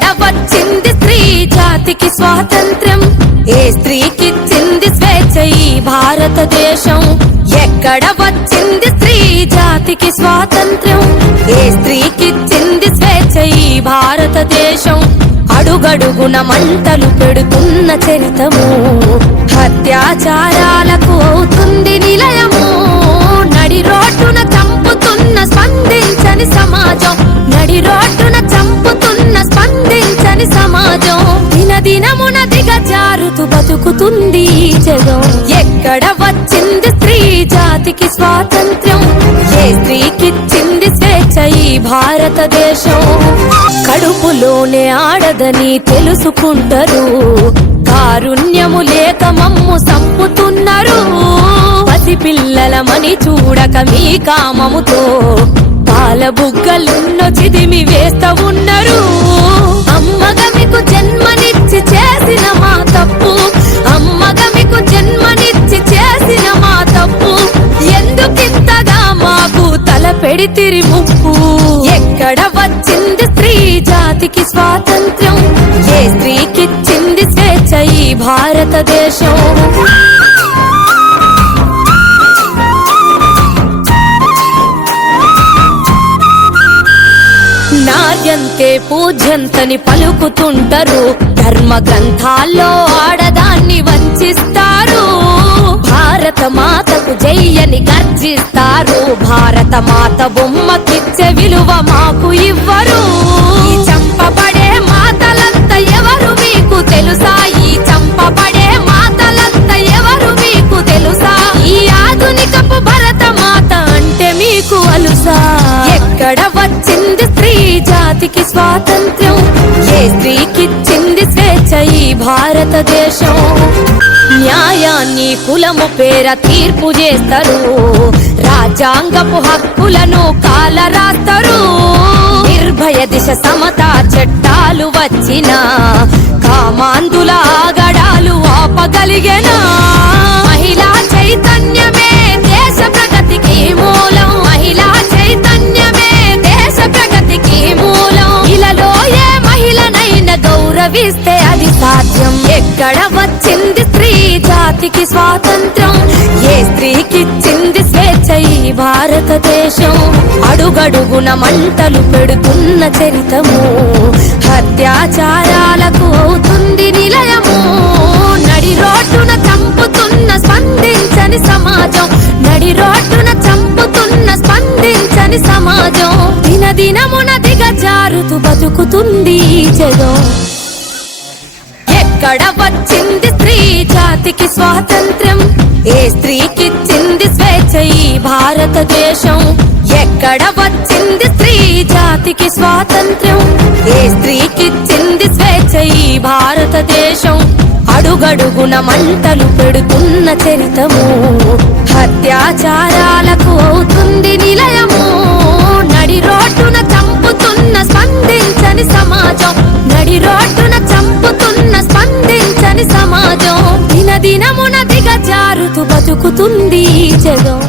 ఎక్కడ వచ్చింది స్త్రీ జాతికి స్వాతంత్ర్యం? ఏ స్త్రీకిచ్చింది స్వేచ్ఛ ఈ భారతదేశం? ఎక్కడ వచ్చింది స్త్రీ జాతికి స్వాతంత్ర్యం? ఏ స్త్రీకిచ్చింది స్వేచ్ఛ ఈ భారతదేశం? అడుగడుగున మంటలు పెడుతున్న చరితము, హత్యాచారాలకు అవుతుంది నిలయము. నడి రోడ్డున చంపుతున్న స్పందించని సమాజం, నడి రోడ్డున చంపుతున్న స్పందించని సమాజం. దినదినమున దిగజారుతూ బతుకుతుంది ఈ జగం. ఎక్కడ వచ్చింది స్త్రీ జాతికి స్వాతంత్ర్యం? ఏ స్త్రీకిచ్చింది స్వేచ్ఛ ఈ భారతదేశం? కడుపులోనే ఆడదని తెలుసుకుంటారు, కారుణ్యము లేక మమ్ము సంపుతున్నారు. పసిపిల్లలమని చూడక మీ కామముతో పాల బుగ్గలున్నో చిదిమి వేస్తా ఉన్నారు. అమ్మగా మీకు జన్మనిచ్చి చేసిన మా తప్పు, అమ్మగా మీకు జన్మనిచ్చి చేసిన మా తప్పు. ఎందుకింతగా మాకు తల పెడితిరి ముప్పు? ఎక్కడ వచ్చింది స్త్రీ జాతికి స్వాతంత్ర్యం? ఏ స్త్రీకిచ్చింది స్వేచ్ఛ ఈ భారతదేశం? నార్యంతే పూజ్యంతని పలుకుతుంటారు, ధర్మ గ్రంథాల్లో ఆడదాన్ని వంచిస్తారు. భారత మాతకు జయ్యని గర్జిస్తారు, భారత మాత బొమ్మకిచ్చే విలువ మాకు ఇవ్వరు. ఈ చంపబడే మాతలంతా ఎవరు మీకు తెలుసా? ఈ చంపబడే మాతలంతా ఎవరు మీకు తెలుసా? ఈ ఆధునికపు భరత మాత అంటే మీకు అలుసా? ఎక్కడ వచ్చింది స్త్రీ జాతికి స్వాతంత్ర్యం? ఏ స్త్రీకిచ్చింది స్వేచ్ఛ ఈ భారతదేశం? న్యాయాన్ని కులము పేర తీర్పు చేస్తారు, రాజ్యాంగపు హక్కులను కాలరాస్తారు. నిర్భయ దిశ సమతా చట్టాలు వచ్చిన కామాంధుల ఆగడాలు ఆపగలిగేనా? మహిళా చైతన్యమే దేశ ప్రగతికి మూలం, మహిళా చైతన్యమే దేశ ప్రగతికి మూలం. ఇలాలో ఏ మహిళనైనా గౌరవిస్తే అది సాధ్యం. ఎక్కడ వచ్చింది స్త్రీ జాతికి స్వాతంత్ర్యం? ఏ స్త్రీకిచ్చింది స్వేచ్ఛ ఈ భారతదేశం? అడుగడుగున మంటలు పెడుతున్న చరితము, హత్యాచారాలకు అవుతుంది నిలయము. నడి రోడ్డున చంపుతున్న స్పందించని సమాజం, నడి రోడ్డున చంపుతున్న స్పందించని సమాజం. దినదినమున దిగజారుతూ బతుకుతుంది ఈ జగం. ఎక్కడ వచ్చింది స్త్రీ జాతికి స్వాతంత్ర్యం? ఏ స్త్రీకిచ్చింది స్వేచ్ఛ ఈ భారతదేశం? ఎక్కడ వచ్చింది స్త్రీ జాతికి స్వాతంత్ర్యం? ఏ స్త్రీకిచ్చింది స్వేచ్ఛ ఈ భారతదేశం? అడుగడుగున మంటలు పెడుతున్న చరితము, హత్యాచారాలకు అవుతుంది నిలయము. నడి రోడ్డున చంపుతున్న స్పందించని సమాజం, నడి రోడ్డున చంపుతున్న స్పందించని సమాజం. దినదినమున దిగజారుతూ బతుకుతుంది ఈ జగం.